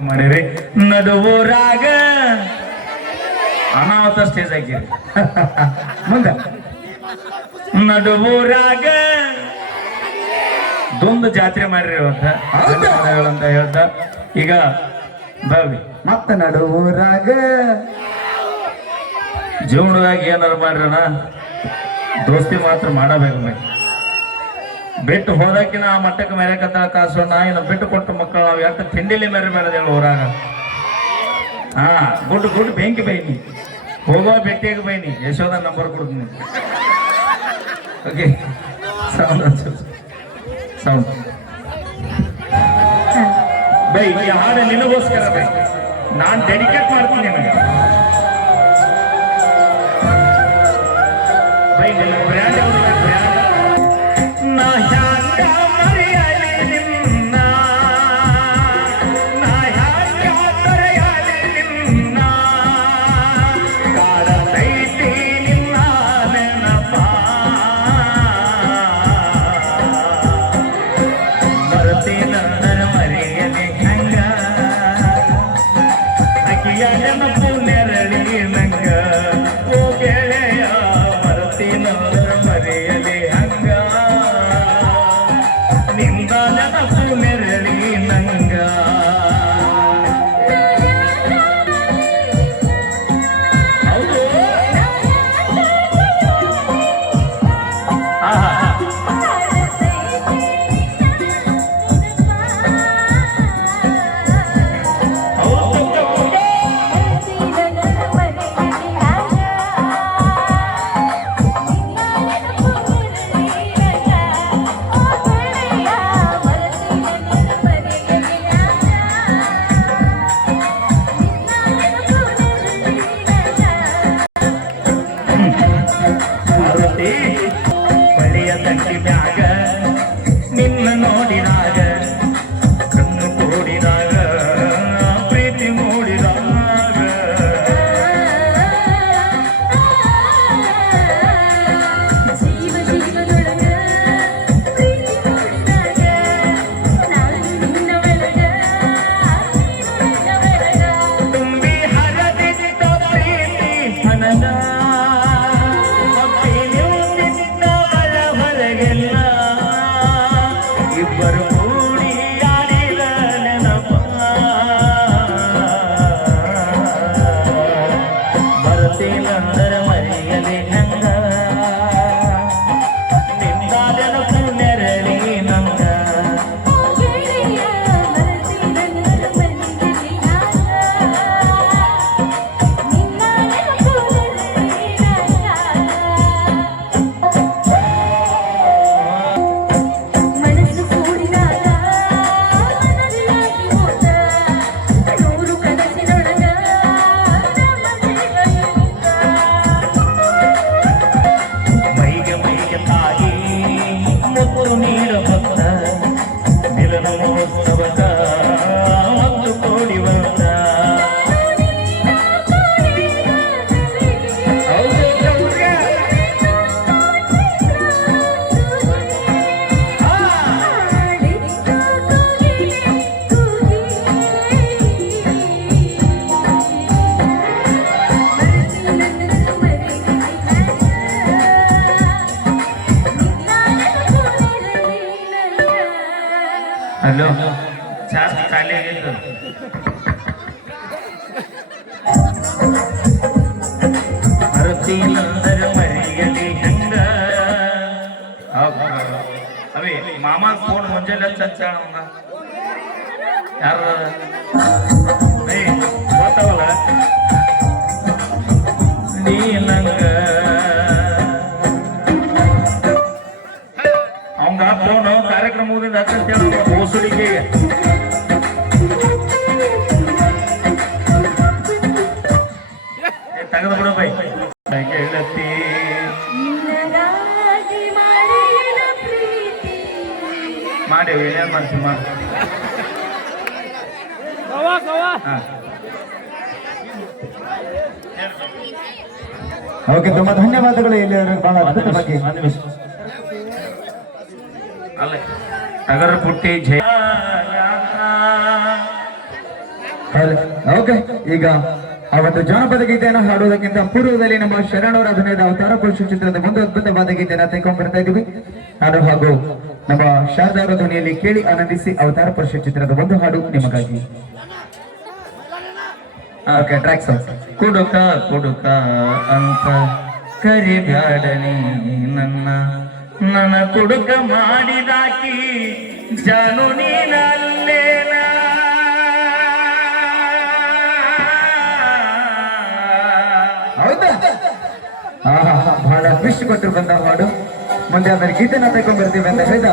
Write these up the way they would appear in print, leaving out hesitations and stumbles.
ಮಾಡಿರಿ ನಡುವೂರಾಗ ಅನಾಹುತ ಸ್ಟೇಜ್ ಹಾಕಿರಿ ಮುಂದೆ ನಡುವೂರಾಗ ದೊಂದು ಜಾತ್ರೆ ಮಾಡಿರಿ ಅಂತ ಹೇಳ್ತಾ ಈಗ ಬಾವಿ ಮತ್ತ ನಡುವೂರಾಗ ಜೀವನದಾಗ ಏನಾರು ಮಾಡ್ರಣ ದೋಸ್ತಿ ಮಾತ್ರ ಮಾಡಬೇಕು ಬಿಟ್ಟು ಹೋದಕ್ಕಿನ ಆ ಮಟ್ಟಕ್ಕೆ ಮೆರೆಕತ್ತ ಕಾಸು ಇನ್ನು ಬಿಟ್ಟು ಕೊಟ್ಟ ಮಕ್ಕಳು ನಾವು ಯಾಕೆ ತಿಂಡಿಲಿ ಮೆರೆ ಮೇಳದ ಊರಾಗ ಹಾ ಗುಡ್ ಗುಡ್ ಬೆಂಕಿ ಬೈನಿ ಹೋಗೋ ಭೇಟಿಯಾಗ ಬೈನಿ ಯಶೋಧ ನಂಬರ್ ಕೊಡ್ತೀನಿ ಓಕೆ ಸೌಂಡ್ ಬೈ ಈ ಹಾಡು ನಿನಗೋಸ್ಕರ ಬೈ ನಾನು ಡೆಡಿಕೇಟ್ ಮಾಡ್ತೀನಿ ನಿಮಗೆ ಬೈ ನಿನ್ನ ಬ್ರ್ಯಾಂಡ್ ಯಾವ್ದಿಲ್ಲ ಬ್ರ್ಯಾಂಡ್ ನಾ ಹ್ಯಾಂಗ ಮರೆಯಲಿ ನಿನ್ನ ನಾ ಹ್ಯಾಂಗ ಮರೆಯಲಿ ನಿನ್ನ ಕಾಡತೈತಿ ನಿನ್ನ ನೆನಪ ಮರೆತಿನ ಮರೆಯಲಿ ಹಂಗ ಅಕ್ಕಿಯ ನೆನಪು ನೆರಳಿ ನಂಗ ಓ ಗೆಳೆಯ ಮರೆತಿನ ಮರೆಯಲಿ ಹಂಗ ನಿಂದ ನೆನಪು ನೆರಳಿ ನಂಗ ಹೌದು ಪಾರ್ವತಿ ಬಳಿಯ ತಂಗಿ ಮ್ಯಾಗ ನಿನ್ನ ನೋಡಿದಾಗ ಕಣ್ಣು ಕೂಡಿದಾಗ ಪ್ರೀತಿ ಮೂಡಿದಾಗ ಜೀವ ಜೀವದೊಳಗ ಪ್ರೀತಿ ಮೂಡಿದಾಗ ನಾನು ನಿನ್ನ ಒಳಗ ತುಂಬಿ ಹರದಿದ್ದ ಪ್ರೀತಿ ಹಣದ ಹೊರಗೆಲ್ಲ ಇಬ್ಬರು ಕೂಡಿ ಆಡಿದ ನೆನಪ ಬರುತ್ತಿಲ್ಲಂದರೆ ಮರೆಯಲಿ ಹಂಗ ನಿಂದ ನೆನಪು ನೆರಳಿ ನಂಗ ಮನಸ್ಸು ಕೂಡಿದಾಗ ಮನವಿಯಾಗಿ ಹೋದ ನೂರು ಕನಸಿನೊಳಗ ಮೈಗೆ ಮೈಗೆ ತಾಯಿ ಮುತ್ತು ನೀಡಬತ್ತ ನಿಲನ ಮಹೋತ್ಸವದ ಮತ್ತು ಕೋಡಿ ಬಂದ ಹಲೋ ಚಾರ್ಜ್ ಖಾಲಿ ಆಗಿತ್ತು ಮರೆತಿಲ್ಲಂದರೆ ಮರೆಯಲಿ ಹಂಗ ಅವೇ ಮಾಮ ಫೋನ್ ಮುಂಜಾನೆ ಹಚ್ಚಾಳ ಯಾರು ಗೊತ್ತಾವಲ್ಲ ನೀ ನಂಗ ಅವಂಗ ಫೋನ್ ಕಾರ್ಯಕ್ರಮ ಮುಗಿದ ಹಚ್ಚಂತೇಳ ಬೋಸುಡಿಗೆ ತೆಗೆದು ಬಿಡು ಬೈ ಗೆಳತಿ ನಿನಗಾಗಿ ಮಾಡಿದ ಪ್ರೀತಿ ಮಾಡೇವಿ ಏನ್ ಮಾಡ್ತೀವಿ ಮಾಡಿ ಓಕೆ ತುಂಬಾ ಧನ್ಯವಾದಗಳು ಇಲ್ಲಿ ಬಹಳ ಅದ್ಭುತವಾಗಿ ಅಲ್ಲ ಟಗರ ಪುಟ್ಟಿ ಜಯ ಓಕೆ, ಈಗ ಆ ಒಂದು ಜಾನಪದ ಗೀತೆಯನ್ನು ಹಾಡುವುದಕ್ಕಿಂತ ಪೂರ್ವದಲ್ಲಿ ನಮ್ಮ ಶರಣವರ ಅಭಿನಯದ ಅವತಾರ ಪುರುಷ ಚಿತ್ರದ ಒಂದು ಅದ್ಭುತವಾದ ಗೀತೆಯನ್ನು ತೆಗೆದುಕೊಂಡು ಬರ್ತಾ ಇದ್ದೀವಿ. ಹಾಡು ಹಾಗೂ ನಮ್ಮ ಶಾರದಾರ ಧ್ವನಿಯಲ್ಲಿ ಕೇಳಿ ಆನಂದಿಸಿ ಅವತಾರ ಪುರುಷ ಚಿತ್ರದ ಒಂದು ಹಾಡು ನಿಮಗಾಗಿ. Okay, track song. ಕುಡುಕ ಕುಡುಕ ಅಂತ ಕರಿಬ್ಯಾಡನಿ ನನ್ನ ನನ್ನ ಕುಡುಕ ಮಾಡಿದಾಕಿ ಜಾನು ನೀನಲ್ಲೇನ ಹೌದಾ? ಬಹಳ ಖುಷಿ ಕೊಟ್ಟರು ಬಂದ ಹಾಡು. ಮುಂದೆ ಅದರ ಗೀತೆನ ತಗೊಂಡ್ ಬರ್ತೀವಿ ಅಂತ ಹೇಳಿದ.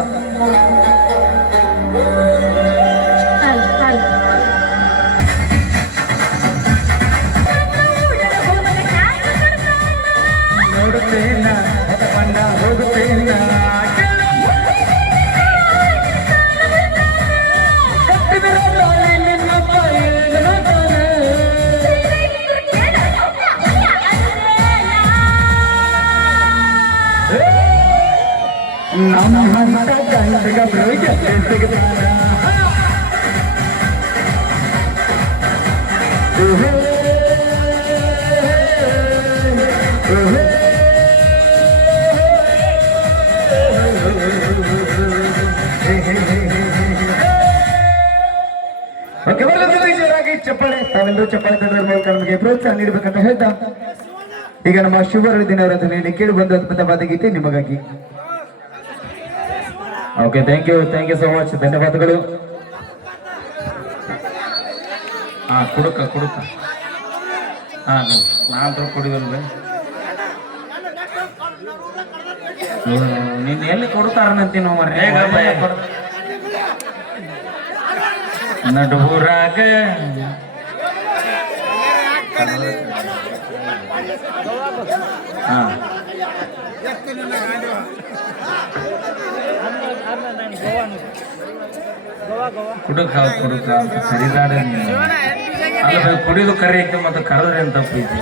ನೋಡುತ್ತೇನ ಹೊತ್ತ ಹೋಗುತ್ತೇನ ನಮ್ಮ ಗಂಡಗ ಸಿಗುತ್ತಾನ. ಜೋರಾಗಿ ಚಪ್ಪಾಳೆ, ತಾವೆಲ್ಲರೂ ಚಪ್ಪಾಳೆ ತಗೊಳ್ಳುವ ಮೂಲಕ ನಮಗೆ ಪ್ರೋತ್ಸಾಹ ನೀಡಬೇಕಂತ ಹೇಳ್ತಾ ಈಗ ನಮ್ಮ ಶಿವರ ದಿನವರ ಧ್ವನಿಯಲ್ಲಿ ಕೇಳಿ ಬಂದ ಅದ್ಭುತವಾದ ಗೀತೆ ನಿಮಗಾಗಿ. Okay, thank you so much, ಧನ್ಯವಾದಗಳು. ಕುಡುಕ ಕುಡುಕ ನಾನು ಕುಡಿವಲ್ವೇ? ನೀನ್ ಎಲ್ಲಿ ಕೊಡ್ತಾರಂತೀವಿ ನಾವು ಮರ ನಡುವೂರಾಗ ಕುಡುಕ ಕುಡುಕ ಅಂತ ಕರಿದಾಡ ಅಲ್ಲ, ಕುಡಿದು ಕರಿ ಐತೆ ಮತ್ತೆ ಕರೆದ್ರೆ ಅಂತ ತಪ್ಪು ಐತಿ.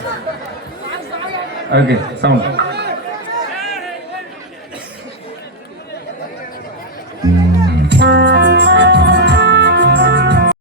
Okay, sound